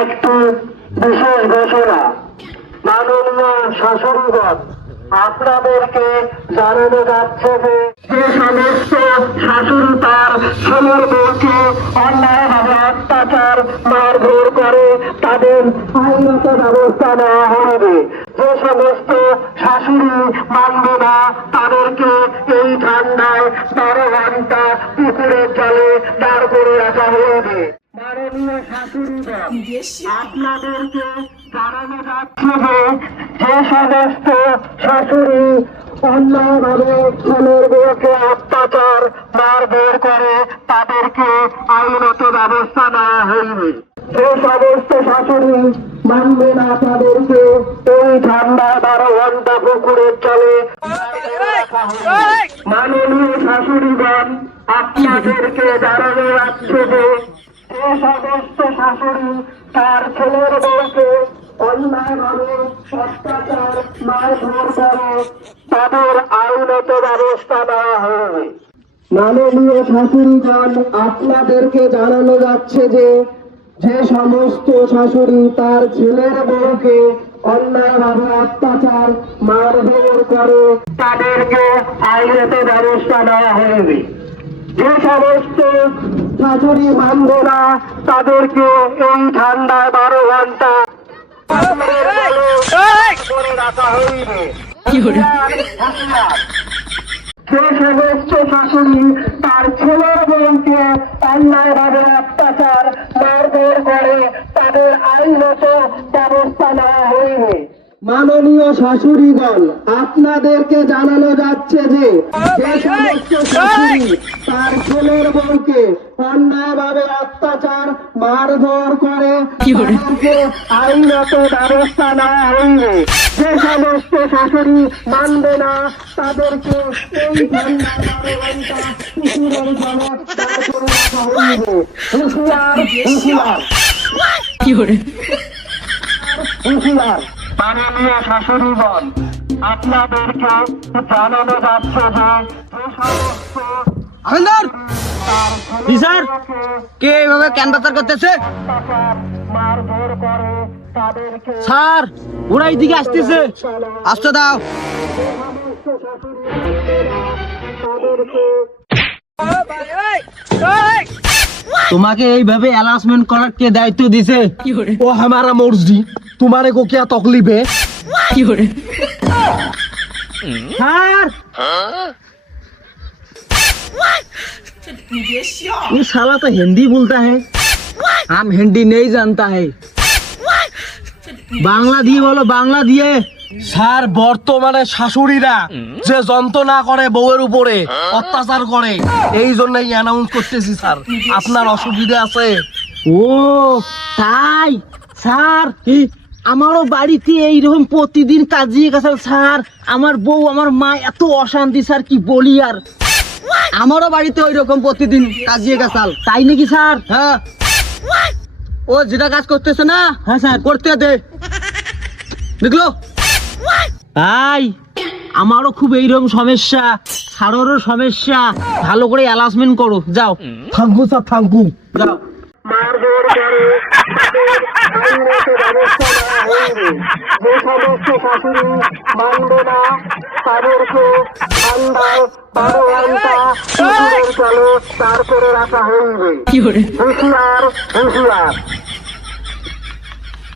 একটি বিশেষ ঘোষণা। মাননীয় শাসনগণ, আপনাদেরকে জানানো যাচ্ছে যে সমস্ত শাশুড়ি তার ছেলের বউকে অন্যায়ভাবে অত্যাচার মারধর করে তাদের আইনত ব্যবস্থা নেওয়া হবে। যে সমস্ত শাশুড়ি মানবে না তাদেরকে এই ঠান্ডায় 12 ঘন্টা পুকুরের জলে দাঁড় করে রাখা হবে। মাননীয় শাশুড়িগণ, আপনাদেরকে জানানো যাচ্ছে যে সমস্ত শাশুড়ি অন্যায়ভাবে ছেলের বউকে অত্যাচার মারধর করে তাদেরকে আইনত ব্যবস্থা নেওয়া হইবে। যে সমস্ত শাশুড়ি মানবে না তাদেরকে এই ঠান্ডা 12 ঘন্টা পুকুরের জলে রাখা হইবে। মাননীয় শাশুড়িগণ, আপনাদেরকে জানানো যাচ্ছে যে সমস্ত শাশুড়ি তার ছেলের বউকে অন্যায়ভাবে অত্যাচার মারধর করে তাদের আইনত ব্যবস্থা নেওয়া হবে। মাননীয় শাশুড়িগণ, আপনাদেরকে জানানো যাচ্ছে যে সমস্ত শাশুড়ি তার ছেলের বউকে অন্যায়ভাবে অত্যাচার মারধর করে তাদেরকে আইনত ব্যবস্থা নেওয়া হবে। যে সমস্ত শাশুড়ি মানবে না তাদেরকে এই ঠান্ডায় 12 ঘন্টা করে রাখা হইবে। যে সমস্ত শাশুড়ি তার ছেলের বউকে অন্যায়ভাবে অত্যাচার মারধর করে তাদের আইনত ব্যবস্থা নেওয়া হইবে। মাননীয় শাশুড়িগণ, আপনাদেরকে জানানো যাচ্ছে যে সমস্ত শাশুড়ি তার ছেলের বউকে অন্যায়ভাবে অত্যাচার মারধর করে তাদেরকে আইনত ব্যবস্থা নেওয়া হইবে। যে সমস্ত শাশুড়ি মানবে না তাদেরকে এই ঠান্ডা 12 ঘন্টা পুকুরের জলে দাঁড় করে রাখা হইবে। হুঁশিয়ার, হুঁশিয়ার, হুঁশিয়ার। মাননীয় শাশুড়িগণ, আপনাদেরকে জানানো যাচ্ছে যে কে এইভাবে ক্যান পাচার করতেছে? মারধর করে তাদেরকে স্যার, ওরা এইদিকে আসতেছে, আসতে দাও। তোমাকে এইভাবে অ্যানাউন্সমেন্ট করার কে দায়িত্ব দিছে? वो हमारा मर्जी, तुम्हारे को क्या तकलीफ है? স্যার, ये साला तो हिंदी बोलता है, हम हिंदी नहीं जानता है। বাংলা দিয়ে বলো, বাংলা দিয়ে। স্যার, বর্তমানে শাশুড়িরা যে যন্ত্রণা করে বউয়ের উপরে অত্যাচার করে, এই জন্যই অ্যানাউন্স করতেছি স্যার। আপনার অসুবিধা আছে? ও তাই স্যার, আমারও বাড়িতে এইরকম প্রতিদিন কাজিয়ে গেছে স্যার। আমার বউ আমার মা এত অশান্তি স্যার, কি বলি আর। আমারও বাড়িতে ওই রকম প্রতিদিন কাজিয়ে গেছাল। তাই নাকি স্যার? হ্যাঁ, ও যেটা কাজ করতেছে না, হ্যাঁ স্যার করতে দে, দেখলো। তাই আমারও খুব এইরকম সমস্যা, স্যারেরও সমস্যা। ভালো করে অ্যানাউন্সমেন্ট করো, যাও। থাঙ্কু স্যার, থাঙ্কু, যাও। মারধর করে তাদের আইনত ব্যবস্থা নেওয়া হইবে। যে সমস্ত শাশুড়ি মানবে না তাদেরকে ঠান্ডায় 12 ঘন্টা পুকুরের জলে দাঁড় করে রাখা হইবে। হুঁশিয়ার, হুঁশিয়ার।